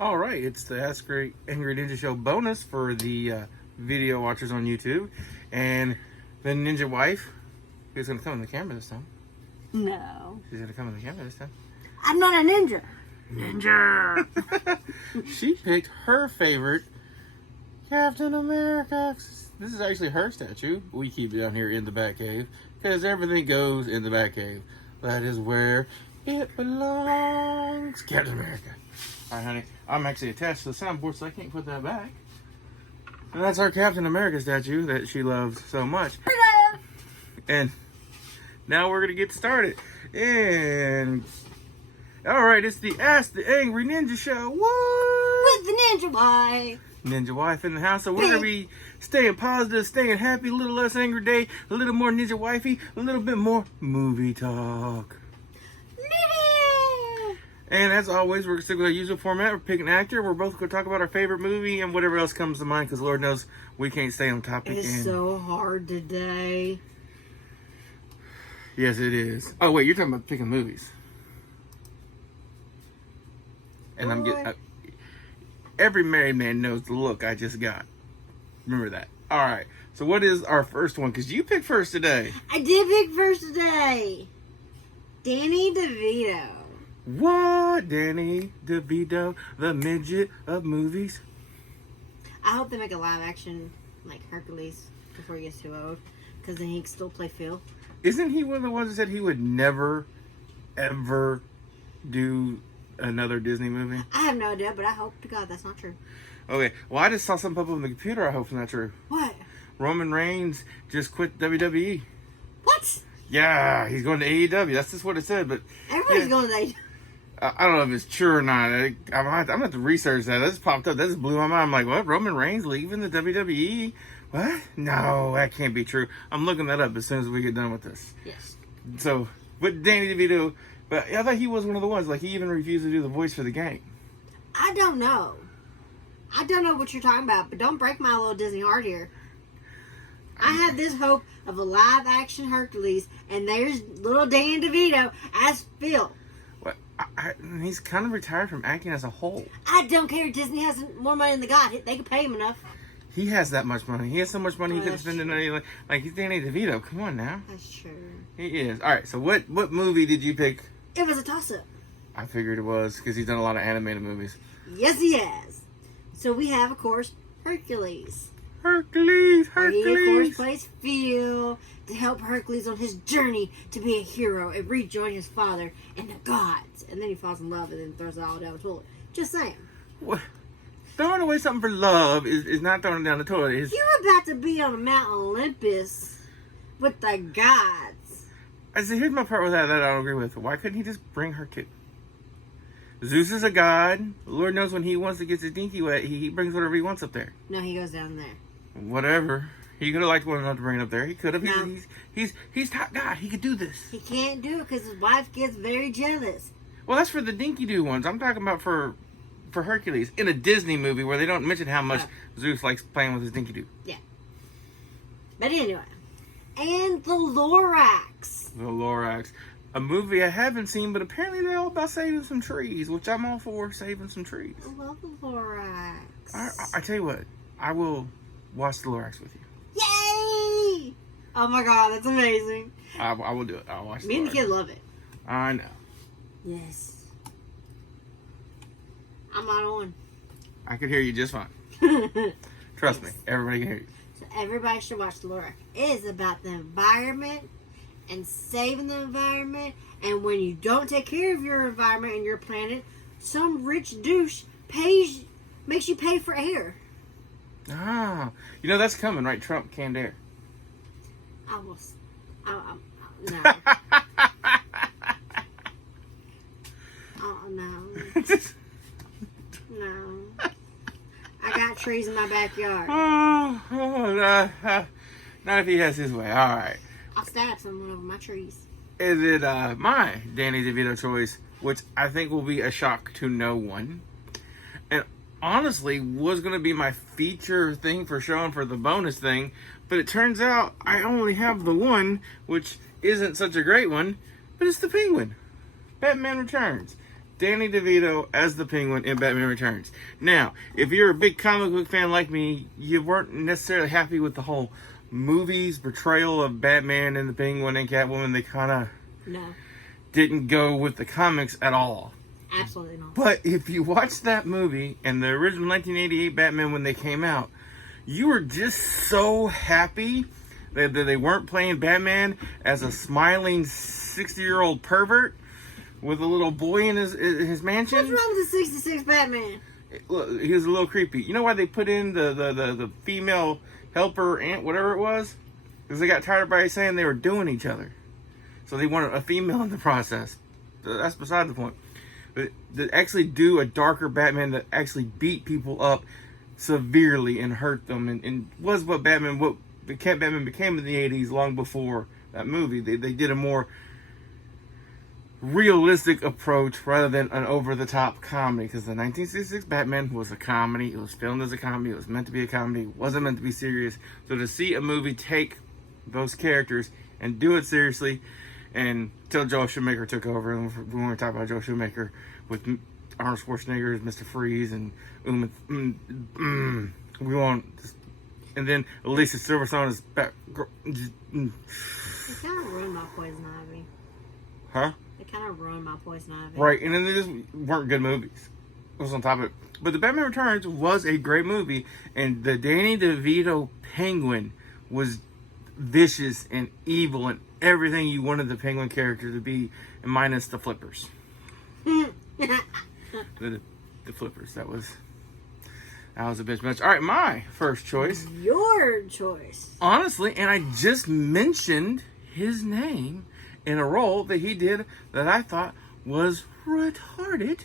All right, it's the Ask Angry Ninja Show bonus for the video watchers on YouTube. And the Ninja Wife, who's going to come in the camera this time. No. She's going to come in the camera this time. I'm not a ninja. Ninja! She picked her favorite Captain America. This is actually her statue. We keep it down here in the Batcave because everything goes in the Batcave. That is where it belongs. Captain America. All right, honey. I'm actually attached to the soundboard, so I can't put that back. And that's our Captain America statue that she loves so much. And now we're going to get started. And all right, it's the Ask the Angry Ninja Show. What? With the Ninja Wife. Ninja Wife in the house. So we're going to be staying positive, staying happy, a little less angry day, a little more Ninja Wifey, a little bit more movie talk. And as always, we're going to stick with our usual format. We're picking an actor. We're both going to talk about our favorite movie and whatever else comes to mind, because Lord knows we can't stay on topic. It's so hard today. Yes, it is. Oh, wait, you're talking about picking movies. And I'm getting... every married man knows the look I just got. Remember that. All right. So what is our first one? Because you picked first today. I did pick first today. Danny DeVito. What? Danny DeVito, the midget of movies? I hope they make a live action like Hercules before he gets too old, because then he can still play Phil. Isn't he one of the ones that said he would never, ever do another Disney movie? I have no idea, but I hope to God that's not true. Okay, well, I just saw something pop up on the computer. I hope it's not true. What? Roman Reigns just quit WWE. What? Yeah, he's going to AEW. That's just what it said, but... Everybody's going to AEW. I don't know if it's true or not. I'm going to have to research that. That just popped up. That just blew my mind. I'm like, what? Roman Reigns leaving the WWE? What? No, that can't be true. I'm looking that up as soon as we get done with this. Yes. So, but Danny DeVito, but I thought he was one of the ones, like he even refused to do the voice for the gang. I don't know. I don't know what you're talking about, but don't break my little Disney heart here. I have this hope of a live action Hercules, and there's little Danny DeVito as Phil. What? He's kind of retired from acting as a whole. I don't care. Disney has more money than the God. They can pay him enough. He has that much money. He has so much money he could spend it on. Like he's Danny DeVito. Come on now. That's true. He is. All right. So what movie did you pick? It was a toss-up. I figured it was because he's done a lot of animated movies. Yes, he has. So we have, of course, Hercules. Hercules. He, of course, plays Phil to help Hercules on his journey to be a hero and rejoin his father and the gods. And then he falls in love and then throws it all down the toilet. Just saying. What? Throwing away something for love is not throwing it down the toilet. You're about to be on Mount Olympus with the gods. I see. Here's my part with that I don't agree with. Why couldn't he just bring her too? Zeus is a god. Lord knows when he wants to get his dinky wet, he brings whatever he wants up there. No, he goes down there. Whatever. He could have liked one enough to bring it up there. He could have. No. He's top god. He could do this. He can't do it because his wife gets very jealous. Well, that's for the dinky doo ones. I'm talking about for Hercules in a Disney movie where they don't mention how much Zeus likes playing with his dinky doo. Yeah. But anyway. And the Lorax. The Lorax. A movie I haven't seen, but apparently they're all about saving some trees, which I'm all for, saving some trees. I love the Lorax. I tell you what, I will watch the Lorax with you. Yay! Oh my God, that's amazing. I will do it. I'll watch Me and the Lorax. kid love it. I know. Yes. I'm on. I could hear you just fine. Trust me, everybody can hear you. So everybody should watch the Lorax. It is about the environment and saving the environment. And when you don't take care of your environment and your planet, some rich douche makes you pay for air. Ah, you know that's coming, right? Trump canned air. No. Oh, no. No. I got trees in my backyard. Not if he has his way. All right. I'll stab someone over my trees. Is it my Danny DeVito choice, which I think will be a shock to no one, and honestly was going to be my feature thing for showing for the bonus thing, but it turns out I only have the one, which isn't such a great one, but it's the Penguin. Batman Returns. Danny DeVito as the Penguin in Batman Returns. Now, if you're a big comic book fan like me, you weren't necessarily happy with the whole movie's portrayal of Batman and the Penguin and Catwoman. They kind of didn't go with the comics at all. Absolutely not. But if you watch that movie and the original 1988 Batman when they came out, you were just so happy that they weren't playing Batman as a smiling 60-year-old pervert with a little boy in his mansion. What's wrong with the 66 Batman? Look, he was a little creepy. You know why they put in the female helper aunt, whatever it was? Because they got tired of everybody saying they were doing each other. So they wanted a female in the process. That's beside the point. But to actually do a darker Batman that actually beat people up severely and hurt them, and was what Batman became in the 80s long before that movie. They did a more realistic approach rather than an over-the-top comedy, because the 1966 Batman was a comedy. It was filmed as a comedy. It was meant to be a comedy. It wasn't meant to be serious. So to see a movie take those characters and do it seriously, and until Joel Schumacher took over, and we want to talk about Joel Schumacher with Arnold Schwarzenegger as Mr. Freeze and we won't. And then Alicia Silverstone is back. It kind of ruined my Poison Ivy. Huh? It kind of ruined my Poison Ivy. Right, and then they just weren't good movies. It was on top of it. But the Batman Returns was a great movie, and the Danny DeVito Penguin was vicious and evil and everything you wanted the Penguin character to be, minus the flippers. the flippers. That was a bitch match. All right, my first choice. Your choice. Honestly, and I just mentioned his name in a role that he did that I thought was retarded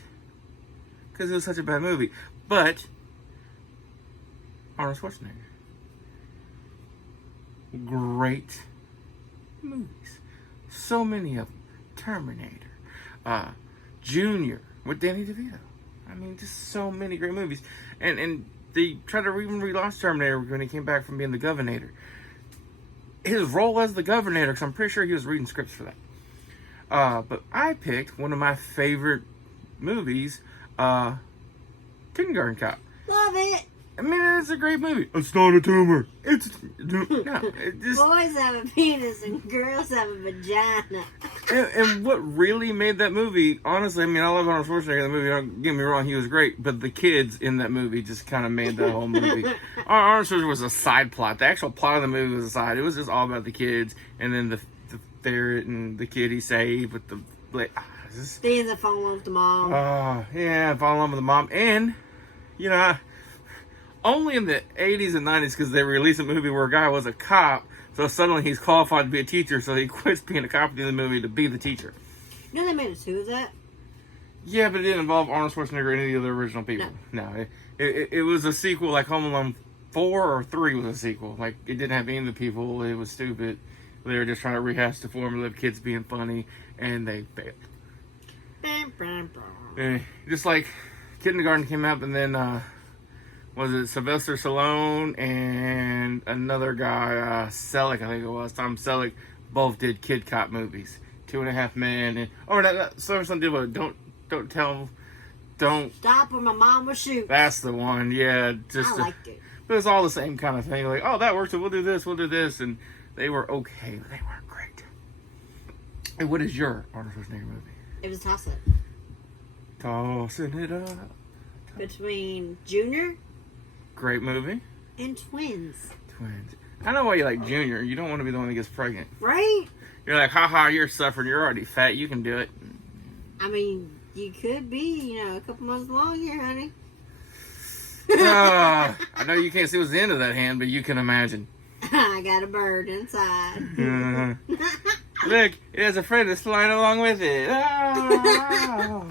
because it was such a bad movie. But Arnold Schwarzenegger. Great movies. So many of them. Terminator. Junior with Danny DeVito. I mean, just so many great movies. And they tried to even relaunch Terminator when he came back from being the Governator. His role as the Governator, because I'm pretty sure he was reading scripts for that. But I picked one of my favorite movies, Kindergarten Cop. Love it. I mean, it's a great movie. It's not a tumor. It's no. It just, boys have a penis and girls have a vagina. and what really made that movie, honestly, I mean, I love Arnold Schwarzenegger in the movie. Don't get me wrong, he was great. But the kids in that movie just kind of made that whole movie. Arnold Schwarzenegger was a side plot. The actual plot of the movie was a side. It was just all about the kids, and then the ferret and the kid he saved with the. He ends up falling in love with the mom. Yeah, falling in love with the mom, and you know. Only in the 80s and 90s, because they released a movie where a guy was a cop, so suddenly he's qualified to be a teacher, so he quits being a cop in the movie to be the teacher. You know they made a 2 of that? Yeah, but it didn't involve Arnold Schwarzenegger or any of the other original people. No, it was a sequel, like Home Alone 4 or 3 was a sequel. Like, it didn't have any of the people, it was stupid. They were just trying to rehash the formula of kids being funny, and they failed. Just like Kindergarten came out, and then, was it Sylvester Stallone and another guy, Selleck, I think it was, Tom Selleck, both did Kid Cop movies. 2.5 Men, and Sylvester Stallone did what? Don't Stop when my mom was shooting. That's the one, yeah. I liked it. But it's all the same kind of thing. Like, oh, that works, so we'll do this, and they were okay, but they weren't great. And what is your Arnold Schwarzenegger movie? It was a toss-up. Tossing it up. Between Junior. Great movie. And Twins. I know why you like Junior. You don't want to be the one that gets pregnant. Right? You're like, haha, you're suffering. You're already fat. You can do it. I mean, you could be, a couple months along here, honey. I know you can't see what's the end of that hand, but you can imagine. I got a bird inside. Look, it has a friend that's flying along with it. Oh.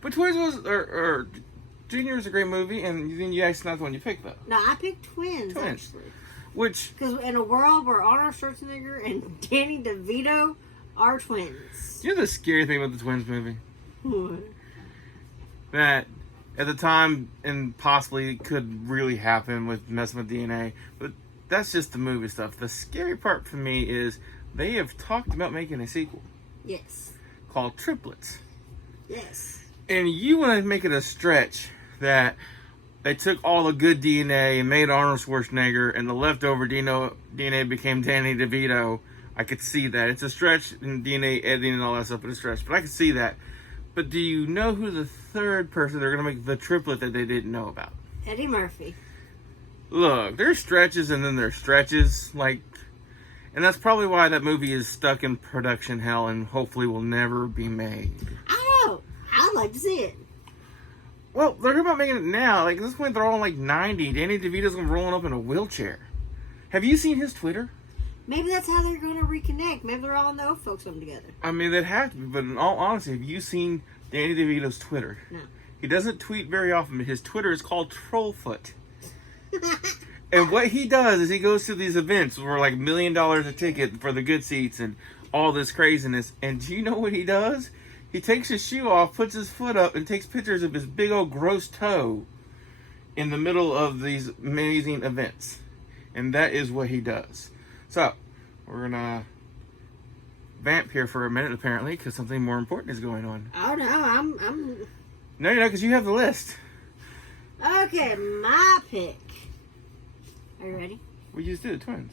But Twins or Junior was a great movie, and then you actually not the one you picked though. No, I picked Twins. Actually. Which? Because in a world where Arnold Schwarzenegger and Danny DeVito are twins. You know the scary thing about the Twins movie? What? That at the time and possibly could really happen with messing with DNA, but that's just the movie stuff. The scary part for me is they have talked about making a sequel Yes. called Triplets. Yes. And you want to make it a stretch that they took all the good DNA and made Arnold Schwarzenegger, and the leftover DNA became Danny DeVito. I could see that. It's a stretch in DNA editing and all that stuff, but it's a stretch. But I could see that. But do you know who the third person they're going to make the triplet that they didn't know about? Eddie Murphy. Look, there's stretches and then there's stretches. And that's probably why that movie is stuck in production hell and hopefully will never be made. I don't know. I'd like to see it. Well, they're talking about making it now. At this point, they're all 90. Danny DeVito's going to be rolling up in a wheelchair. Have you seen his Twitter? Maybe that's how they're going to reconnect. Maybe they're all in the old folks home together. I mean, they'd have to be. But in all honesty, have you seen Danny DeVito's Twitter? No. He doesn't tweet very often, but his Twitter is called Trollfoot. And what he does is he goes to these events where $1 million a ticket for the good seats and all this craziness. And do you know what he does? He takes his shoe off, puts his foot up, and takes pictures of his big old gross toe in the middle of these amazing events. And that is what he does. So, we're going to vamp here for a minute, apparently, because something more important is going on. Oh, no. I'm... No, you're not, because you have the list. Okay, my pick. Are you ready? We just did the twins.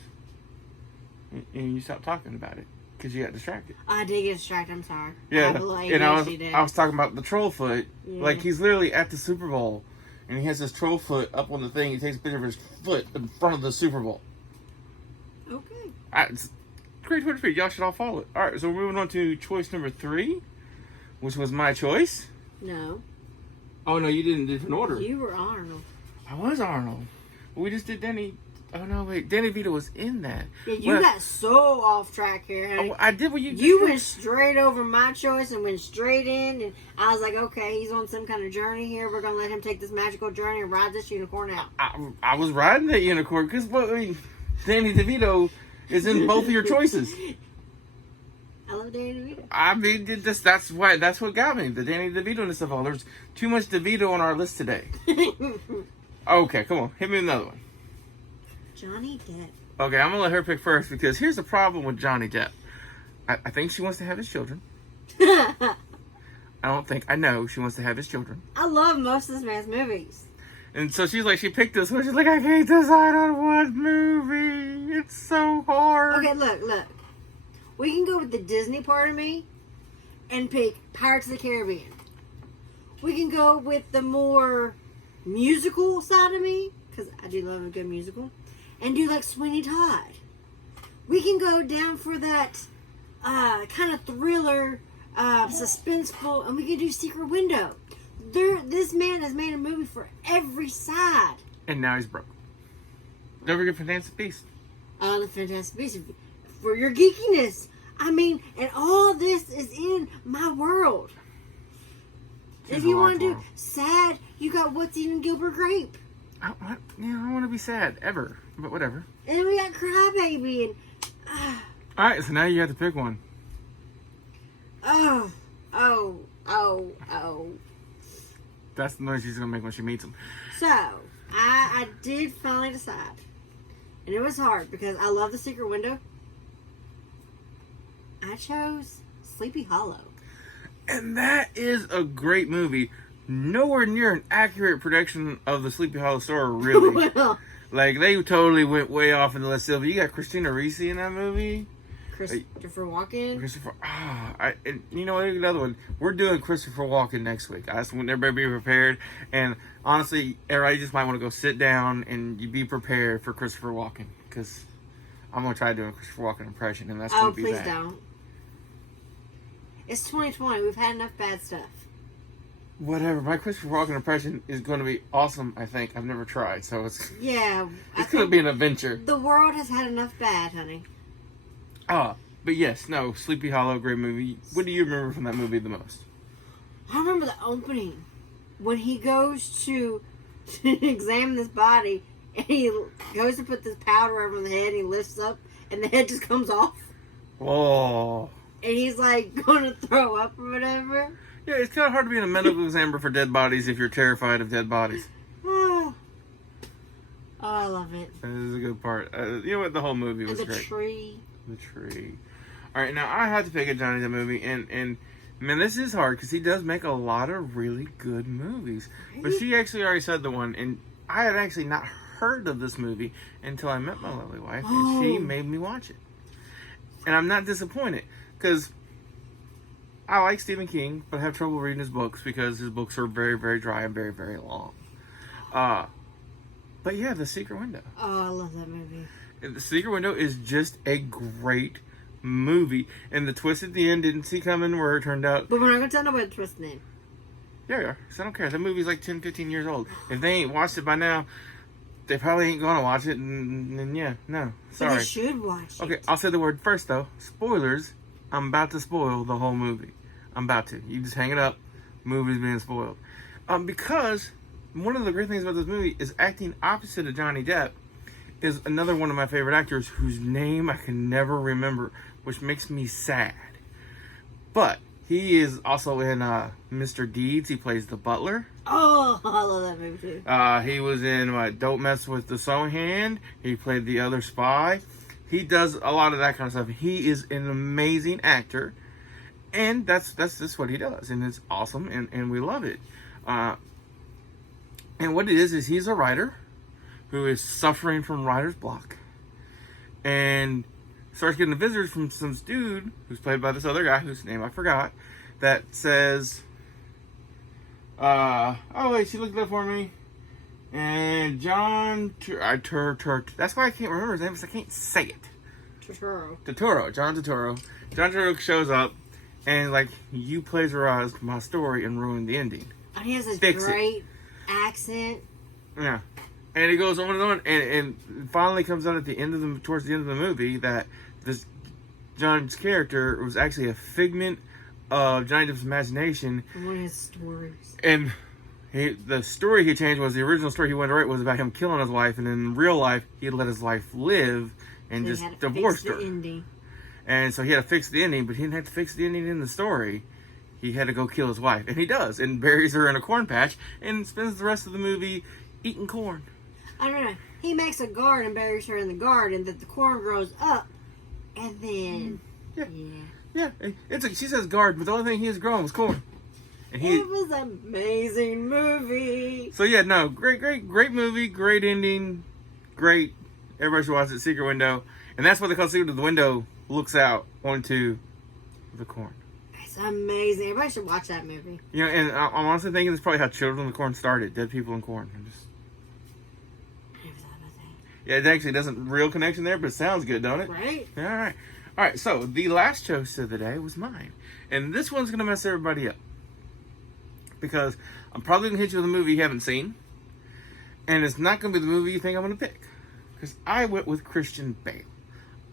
And you stopped talking about it because you got distracted. I did get distracted. I'm sorry. Yeah, and ADHD I was talking about the troll foot. Yeah. He's literally at the Super Bowl, and he has his troll foot up on the thing. He takes a picture of his foot in front of the Super Bowl. Okay. It's great Twitter feed. Y'all should all follow it. All right, so we're moving on to choice number 3, which was my choice. No. Oh no, you didn't do an order. You were Arnold. I was Arnold. We just did Danny. Oh no, wait. Danny DeVito was in that. Yeah, you got so off track here, honey. I did what you. You went straight over my choice and went straight in, and I was like, okay, he's on some kind of journey here. We're gonna let him take this magical journey and ride this unicorn out. I was riding that unicorn because Danny DeVito is in both of your choices. I love Danny DeVito. I mean, that's what got me. The Danny DeVito-ness of all. There's too much DeVito on our list today. Okay, come on. Hit me with another one. Johnny Depp. Okay, I'm going to let her pick first because here's the problem with Johnny Depp. I think she wants to have his children. I know she wants to have his children. I love most of this man's movies. And so she picked this one. She's like, I can't decide on one movie. It's so hard. Okay, look. We can go with the Disney part of me and pick Pirates of the Caribbean. We can go with the more musical side of me, because I do love a good musical, and do Sweeney Todd. We can go down for that kind of thriller, suspenseful, and we can do Secret Window. This man has made a movie for every side. And now he's broke. Don't forget Fantastic Beasts. The Fantastic Beasts. For your geekiness. I mean, and all this is in my world. If you want to do sad, you got What's Eating Gilbert Grape. I don't want to be sad, ever. But whatever. And then we got Crybaby and... Alright, so now you have to pick one. Oh. That's the noise she's going to make when she meets him. So, I did finally decide. And it was hard because I love The Secret Window. I chose Sleepy Hollow. And that is a great movie. Nowhere near an accurate production of the Sleepy Hollow story, really. Well, They totally went way off in the left field. You got Christina Ricci in that movie. Christopher Walken. And you know what? Another one. We're doing Christopher Walken next week. I just want everybody to be prepared. And honestly, everybody just might want to go sit down and you be prepared for Christopher Walken. Because I'm going to try doing a Christopher Walken impression, and that's going to be please bad. Don't. It's 2020. We've had enough bad stuff. Whatever. My Christopher Walken impression is going to be awesome, I think. I've never tried, so it's Yeah. going to be an adventure. The world has had enough bad, honey. But yes, no, Sleepy Hollow, great movie. What do you remember from that movie the most? I remember the opening. When he goes to examine this body, and he goes to put this powder over the head, and he lifts up, and the head just comes off. Oh. And he's going to throw up or whatever. Yeah, it's kind of hard to be in a medical examiner for dead bodies if you're terrified of dead bodies. Oh, I love it. That is a good part. You know what? The whole movie was and the great. tree. The tree. All right, now I have to pick a Johnny Depp movie, and man, this is hard because he does make a lot of really good movies. But she actually already said the one, and I had actually not heard of this movie until I met my lovely wife, and she made me watch it. And I'm not disappointed because I like Stephen King, but I have trouble reading his books because his books are very, very dry and very, very long. But yeah, The Secret Window. Oh, I love that movie. The Secret Window is just a great movie. And the twist at the end didn't see coming where it turned out. But we're not going to tell nobody the twist name. Yeah, we are. Because I don't care. That movie's like 10, 15 years old. If they ain't watched it by now, they probably ain't going to watch it. And yeah, no. Sorry. But they should watch it. Okay, I'll say the word first, though. Spoilers. I'm about to spoil the whole movie. I'm about to. You just hang it up. Movie's being spoiled. Because one of the great things about this movie is acting opposite of Johnny Depp is another one of my favorite actors whose name I can never remember, which makes me sad. But he is also in Mr. Deeds. He plays the butler. Oh, I love that movie too. He was in Don't Mess with the Sewing Hand. He played the other spy. He does a lot of that kind of stuff. He is an amazing actor. And that's just what he does. And it's awesome. And we love it. And what it is he's a writer who is suffering from writer's block. And starts getting the visitors from some dude who's played by this other guy whose name I forgot. That says, oh wait, she looked it up for me. And John, that's why I can't remember his name because I can't say it. Turturro. John Turturro. John Turturro shows up and like, you plagiarized my story and ruined the ending. And he has this Fix great accent. Yeah. And it goes on and on, and finally comes out at the end of towards the end of the movie that this John's character was actually a figment of Johnny Depp's imagination. One of his stories. And the story he changed was the original story he wanted to write was about him killing his wife, and in real life he had let his wife live and just divorced her. Ending. And so he had to fix the ending, but he didn't have to fix the ending in the story. He had to go kill his wife, and he does, and buries her in a corn patch, and spends the rest of the movie eating corn. I don't know. He makes a garden and buries her in the garden that the corn grows up, and then Yeah. She says garden, but the only thing he has grown was corn. And it was an amazing movie. So yeah, no, great movie, great ending, great. Everybody should watch it. Secret Window, and that's what they call Secret of the Window. Looks out onto the corn. It's amazing. Everybody should watch that movie. You know, and I'm honestly thinking it's probably how Children of the Corn started. Dead people in corn. Yeah, it actually doesn't real connection there, but it sounds good, don't it? Right. All right. So the last choice of the day was mine, and this one's gonna mess everybody up because I'm probably gonna hit you with a movie you haven't seen, and it's not gonna be the movie you think I'm gonna pick because I went with Christian Bale.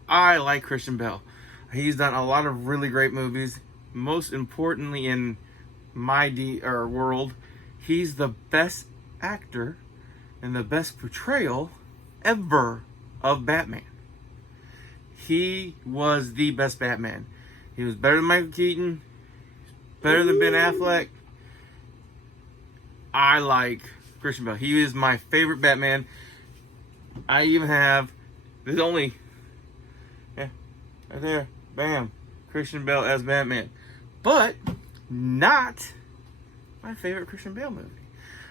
I like Christian Bale. He's done a lot of really great movies. Most importantly, in my world, he's the best actor and the best portrayal ever of Batman. He was the best Batman. He was better than Michael Keaton, better than Ben Affleck. I like Christian Bale. He is my favorite Batman. I even have, there's only, right there, bam, Christian Bale as Batman. But not my favorite Christian Bale movie.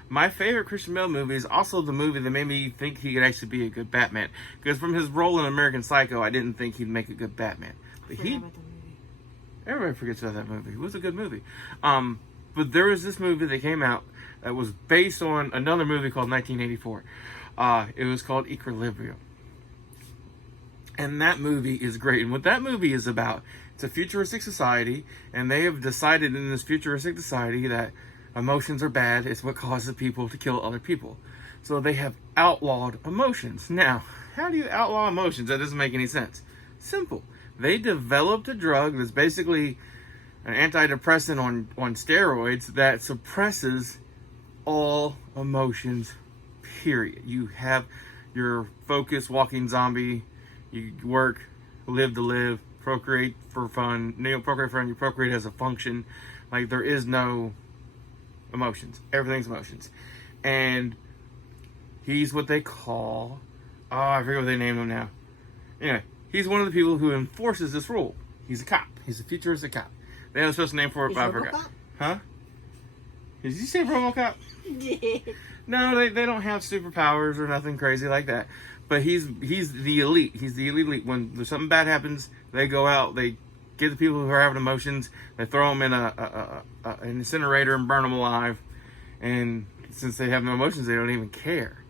My favorite Christian Bale movie is also the movie that made me think he could actually be a good Batman. Because from his role in American Psycho, I didn't think he'd make a good Batman. But everybody forgets about that movie. It was a good movie. But there was this movie that came out that was based on another movie called 1984. It was called Equilibrium. And that movie is great. And what that movie is about, it's a futuristic society, and they have decided in this futuristic society that emotions are bad. It's what causes people to kill other people. So they have outlawed emotions. Now, how do you outlaw emotions? That doesn't make any sense. Simple. They developed a drug that's basically an antidepressant on steroids that suppresses all emotions, period. You have your focus, walking zombie. You work, live to live, procreate for fun. You procreate for fun. You procreate as a function. Like, there is no emotions. Everything's emotions. And he's what they call, I forget what they name him now. Anyway, he's one of the people who enforces this rule. He's a cop. He's a futuristic cop. They have a special name for it, He's but I forgot. RoboCop? Huh? Did you say RoboCop? No, they don't have superpowers or nothing crazy like that. But he's the elite. He's the elite. When there's something bad happens, they go out, they get the people who are having emotions, they throw them in an incinerator and burn them alive. And since they have no emotions, they don't even care.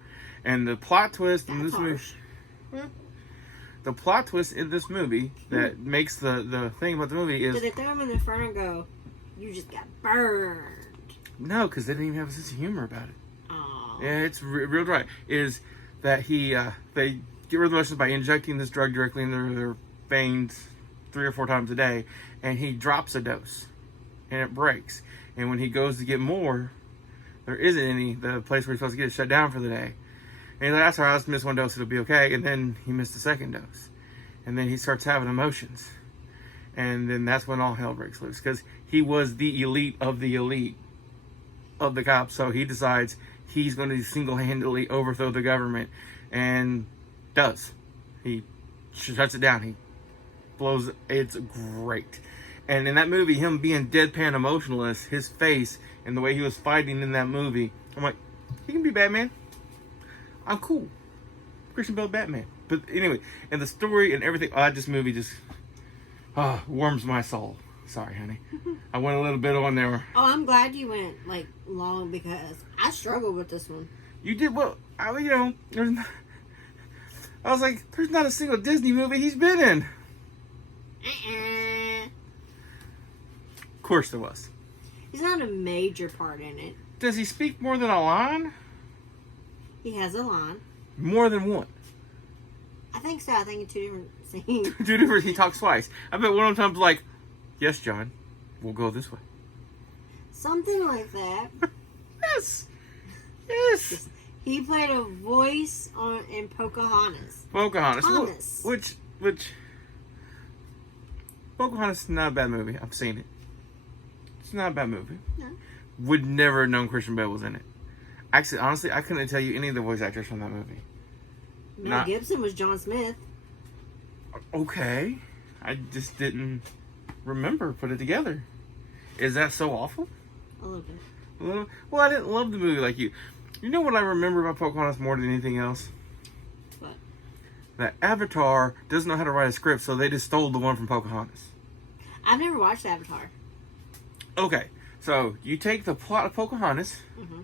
And the plot twist in this movie, the plot twist in this movie that makes the thing about the movie is, Did they throw him in the front and go, "You just got burned"? no, because they didn't even have a sense of humor about it. Oh. Yeah, it's real dry. Is that they get rid of the emotions by injecting this drug directly in their veins 3 or 4 times a day, and he drops a dose, and it breaks. And when he goes to get more, there isn't any. The place where he's supposed to get it shut down for the day. And he's like, "That's all right, I'll just miss 1 dose, it'll be okay." And then he missed the 2nd dose, and then he starts having emotions, and then that's when all hell breaks loose, because he was the elite of the cops. So he decides he's going to single-handedly overthrow the government, and does. He shuts it down. He blows it. It's great. And in that movie, him being deadpan emotionless, his face and the way he was fighting in that movie, I'm like, he can be Batman. I'm cool. Christian Bale Batman. But anyway, and the story and everything, this movie just warms my soul. Sorry, honey. I went a little bit on there. Oh, I'm glad you went long, because I struggled with this one. You did well. I was like, there's not a single Disney movie he's been in. Of course there was. He's not a major part in it. Does he speak more than a line? He has a line. More than one. I think so. I think it's 2 different scenes. 2 different. He talks twice. I bet one of them times like, "Yes, John, we'll go this way." Something like that. Yes. Yes. He played a voice in Pocahontas. Pocahontas. Which Pocahontas is not a bad movie. I've seen it. It's not a bad movie. No. Would never have known Christian Bale was in it. Actually, honestly, I couldn't tell you any of the voice actors from that movie. Mel Gibson was John Smith. Okay. I just didn't remember, put it together. Is that so awful? A little bit. A little? Well, I didn't love the movie like you. You know what I remember about Pocahontas more than anything else? What? That Avatar doesn't know how to write a script, so they just stole the one from Pocahontas. I've never watched Avatar. Okay, so you take the plot of Pocahontas, Mm-hmm.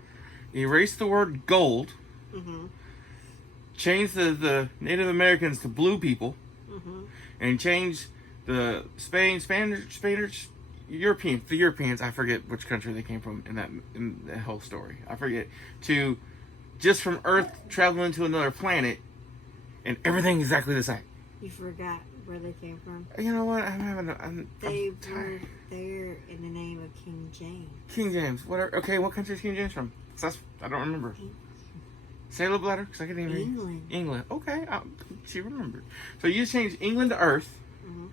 erase the word gold, Mm-hmm. change the Native Americans to blue people, Mm-hmm. and change the Spanish, Europeans, I forget which country they came from in that whole story. I forget. To just from Earth traveling to another planet, and everything exactly the same. You forgot where they came from. You know what? I'm They were tired. there in the name of King James. King James. Whatever. Okay, what country is King James from? 'Cause I don't remember. Say a little louder, because I can't even. England. England. Okay, she remembered. So you change England to Earth, Mm-hmm.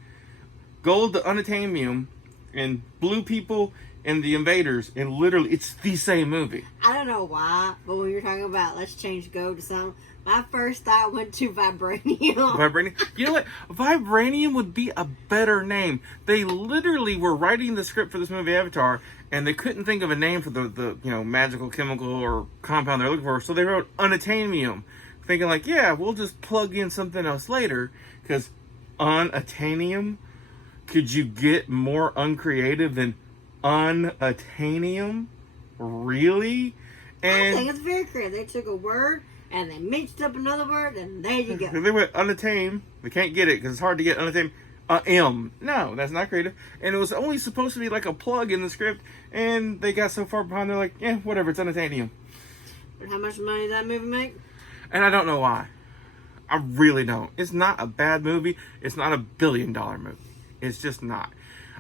gold to unobtainium, and blue people and the invaders, and literally it's the same movie. I don't know why, but when you're talking about let's change gold to something, my first thought went to vibranium. Vibranium. You know what? Vibranium would be a better name. They literally were writing the script for this movie Avatar, and they couldn't think of a name for the magical chemical or compound they're looking for, so they wrote unobtainium, thinking like, yeah, we'll just plug in something else later, because unobtainium, could you get more uncreative than unobtainium? Really? I think it's very creative. They took a word and they mixed up another word, and there you go. They went unobtained. They can't get it because it's hard to get unobtained. M. No, that's not creative. And it was only supposed to be like a plug in the script, and they got so far behind, they're like, yeah, whatever, it's unobtainium. But how much money did that movie make? And I don't know why. I really don't. It's not a bad movie. It's not a $1 billion movie. It's just not.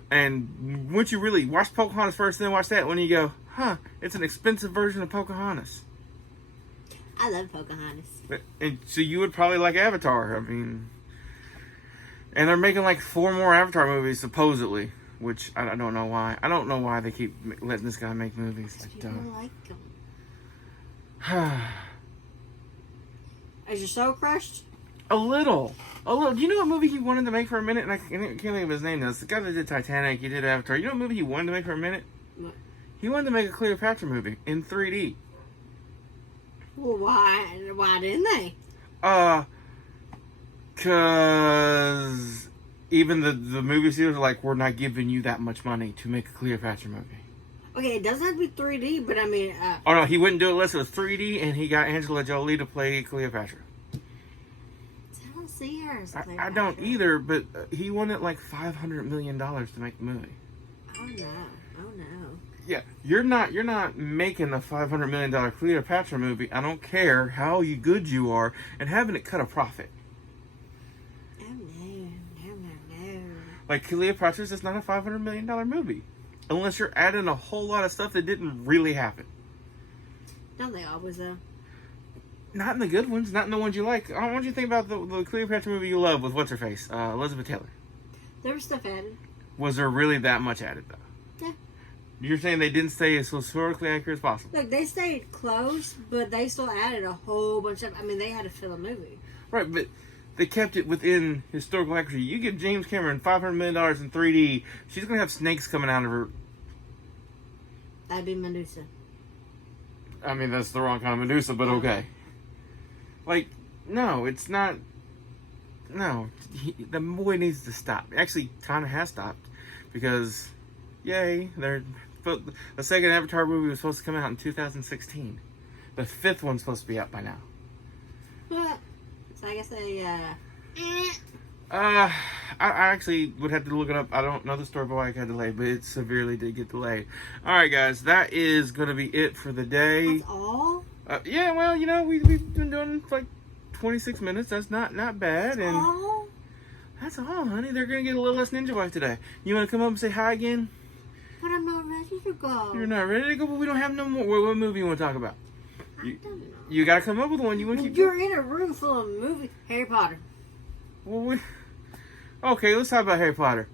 And once you really watch Pocahontas first, then watch that one, you go, huh, it's an expensive version of Pocahontas. I love Pocahontas. And so you would probably like Avatar. I mean, and they're making like 4 more Avatar movies supposedly, which I don't know why. I don't know why they keep letting this guy make movies. People like them. Is your soul crushed? A little. A little. Do you know what movie he wanted to make for a minute? And I can't think of his name now. It's the guy that did Titanic. He did Avatar. You know what movie he wanted to make for a minute? What? He wanted to make a Cleopatra movie in 3D. Well, why didn't they? Cause even the movie studios are like, we're not giving you that much money to make a Cleopatra movie. Okay, it doesn't have to be 3D, but I mean... oh no, he wouldn't do it unless it was 3D, and he got Angela Jolie to play Cleopatra. I don't see her as Cleopatra. I don't either, but he wanted like $500 million to make the movie. Oh no. Yeah, you're not making a $500 million Cleopatra movie. I don't care how good you are, and having it cut a profit. Oh no. Like Cleopatra's just not a $500 million movie. Unless you're adding a whole lot of stuff that didn't really happen. Don't they always, though? Not in the good ones, not in the ones you like. I want you to think about the Cleopatra movie you love with what's-her-face, Elizabeth Taylor. There was stuff added. Was there really that much added, though? Yeah. You're saying they didn't stay as historically accurate as possible? Look, they stayed close, but they still added a whole bunch of... I mean, they had to fill a movie. Right, but they kept it within historical accuracy. You give James Cameron $500 million in 3D, she's going to have snakes coming out of her. That'd be Medusa. I mean, that's the wrong kind of Medusa, but okay. Like, no, it's not... No, the boy needs to stop. Actually, kind of has stopped. Because, yay, the second Avatar movie was supposed to come out in 2016. The fifth one's supposed to be out by now. But, so I guess they, I actually would have to look it up. I don't know the story about why it got delayed, but it severely did get delayed. Alright, guys, that is going to be it for the day. That's all? Yeah, well, you know, we've been doing like 26 minutes. That's not bad. And all? that's all, honey. They're going to get a little less Ninja Wife today. You want to come up and say hi again? But I'm not ready to go. You're not ready to go, but we don't have no more. What movie you want to talk about? I don't know. You got to come up with one. You want to keep... You're in a room full of movies. Harry Potter. Well, okay, let's talk about Harry Potter.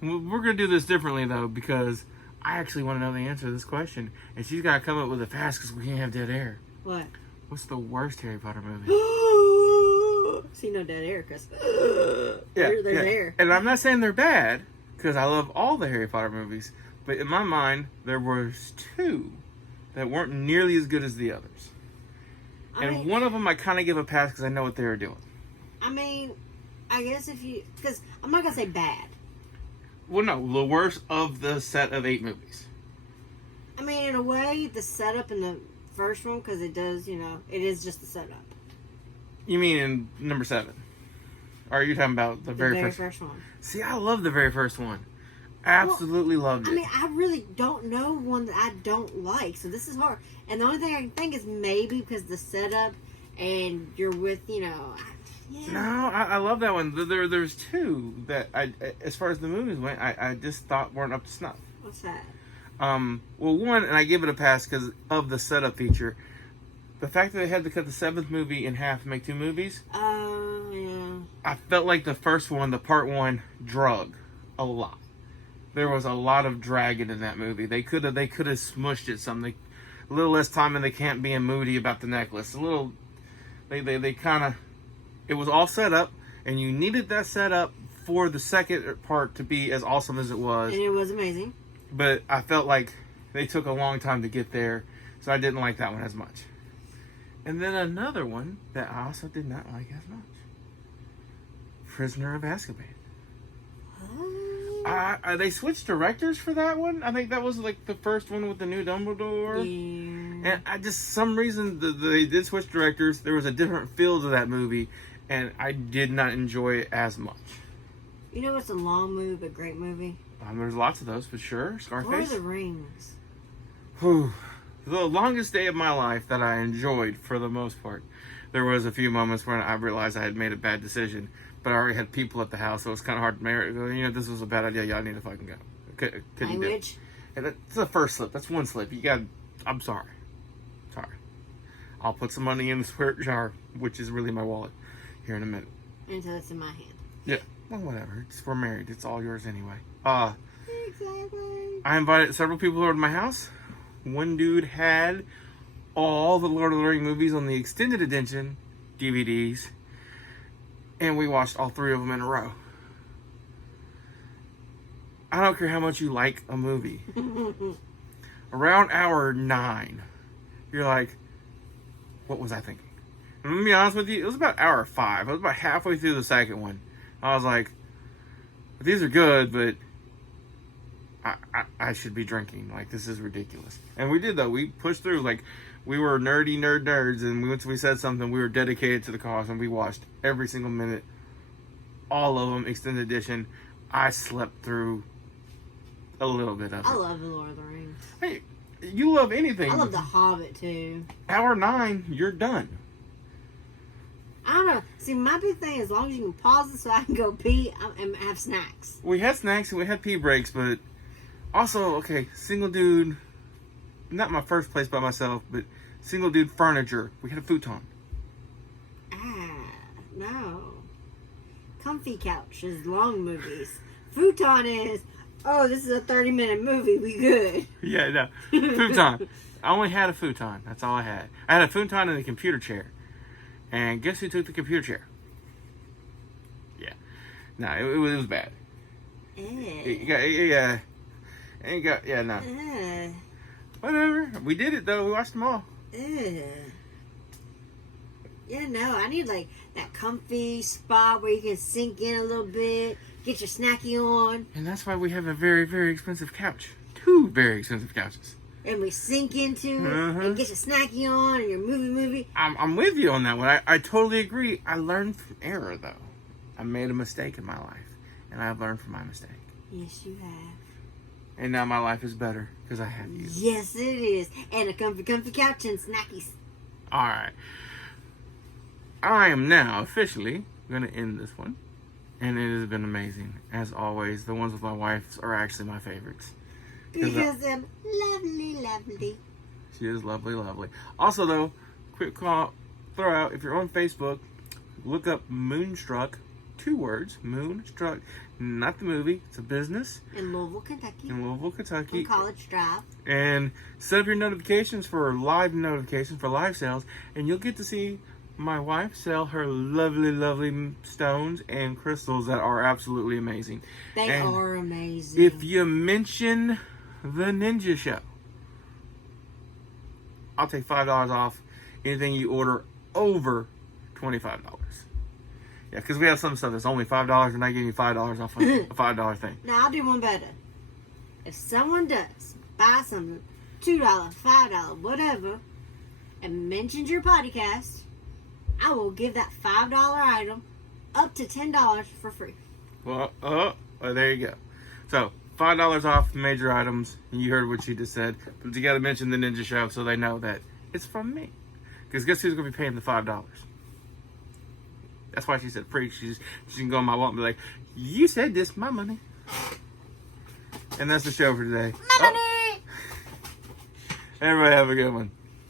We're going to do this differently, though, because I actually want to know the answer to this question. And she's got to come up with it fast because we can't have dead air. What? What's the worst Harry Potter movie? See, no dead air, Chris. They're there. And I'm not saying they're bad, because I love all the Harry Potter movies. But in my mind, there was two that weren't nearly as good as the others. And one of them I kind of give a pass because I know what they were doing. I mean, I guess if you... Because I'm not going to say bad. Well, no, the worst of the set of 8 movies. I mean, in a way, the setup in the first one, because it does, you know, it is just the setup. You mean in number 7? Or are you talking about the very first one? See, I love the very first one. Absolutely loved it. I mean, I really don't know one that I don't like, so this is hard. And the only thing I can think is maybe because the setup and you're with, you know... Yeah. No, I love that one. There's 2 that, as far as the movies went, I just thought weren't up to snuff. What's that? Well, one, and I give it a pass because of the setup feature. The fact that they had to cut the 7th movie in half to make 2 movies. Yeah. I felt like the first one, the part 1, drug a lot. There was a lot of dragging in that movie. They could have smushed it something. A little less time in the camp being moody about the necklace. A little, they kind of, it was all set up, and you needed that setup for the second part to be as awesome as it was. And it was amazing. But I felt like they took a long time to get there, so I didn't like that one as much. And then another one that I also did not like as much. Prisoner of Azkaban. They switched directors for that one. I think that was like the first one with the new Dumbledore. Yeah. And I just, some reason, they did switch directors. There was a different feel to that movie, and I did not enjoy it as much. You know what's a long movie but great movie? There's lots of those, for sure. Scarface. Lord of the Rings. Whew. The longest day of my life that I enjoyed, for the most part. There was a few moments when I realized I had made a bad decision, but I already had people at the house, so it was kind of hard to marry. You know, this was a bad idea. Y'all need to fucking go. Could you do? Language? And that's the first slip. That's one slip. You got. I'm sorry. Sorry. I'll put some money in the squirt jar, which is really my wallet, here in a minute. Until it's in my hand. Yeah. Well, whatever. We're married. It's all yours anyway. Exactly. I invited several people over to my house. One dude had all the Lord of the Rings movies on the extended edition DVDs. And we watched all 3 of them in a row. I don't care how much you like a movie. Around hour 9, you're like, what was I thinking? And let me be honest with you, it was about hour 5. I was about halfway through the second one. I was like, these are good, but I should be drinking. Like, this is ridiculous. And we did, though. We pushed through. Like, we were nerds, and once we said something, we were dedicated to the cause, and we watched every single minute. All of them, extended edition. I slept through a little bit of it. I love The Lord of the Rings. Hey, you love anything. I love The Hobbit, too. Hour 9, you're done. I don't know. See, my big thing is as long as you can pause it so I can go pee and have snacks. We had snacks and we had pee breaks, but also, okay, single dude, not my first place by myself, but single dude furniture. We had a futon. No. Comfy couch is long movies. Futon is, oh, this is a 30-minute movie. We good. Yeah, no. Futon. I only had a futon. That's all I had. I had a futon and a computer chair. And guess who took the computer chair? Yeah. No, it was bad. Yeah. Whatever. We did it, though. We watched them all. Yeah, no, I need like that comfy spot where you can sink in a little bit, get your snacky on. And that's why we have a very, very expensive couch. 2 very expensive couches. And we sink into it and get your snacky on and your movie. I'm with you on that one. I totally agree. I learned from error, though. I made a mistake in my life. And I've learned from my mistake. Yes, you have. And now my life is better because I have you. Yes, it is. And a comfy couch and snackies. All right. I am now officially going to end this one. And it has been amazing. As always, the ones with my wife are actually my favorites. Because I'm lovely. She is lovely. Also, though, quick call, throw out, if you're on Facebook, look up Moonstruck, 2 words, Moonstruck, not the movie, it's a business. In Louisville, Kentucky. On College Drive. And set up your notifications for live sales, and you'll get to see my wife sell her lovely stones and crystals that are absolutely amazing. They are amazing. If you mention the Ninja Show, I'll take $5 off anything you order over $25. Yeah, because we have some stuff that's only $5 and I give you $5 off a $5 thing. Now, I'll do one better. If someone does buy something, $2, $5, whatever, and mentions your podcast, I will give that $5 item up to $10 for free. Well, there you go. So, $5 off major items. You heard what she just said. But you got to mention the Ninja Show so they know that it's from me. Because guess who's going to be paying the $5? That's why she said free. She can go on my wallet and be like, you said this, my money. And that's the show for today. My money! Everybody have a good one.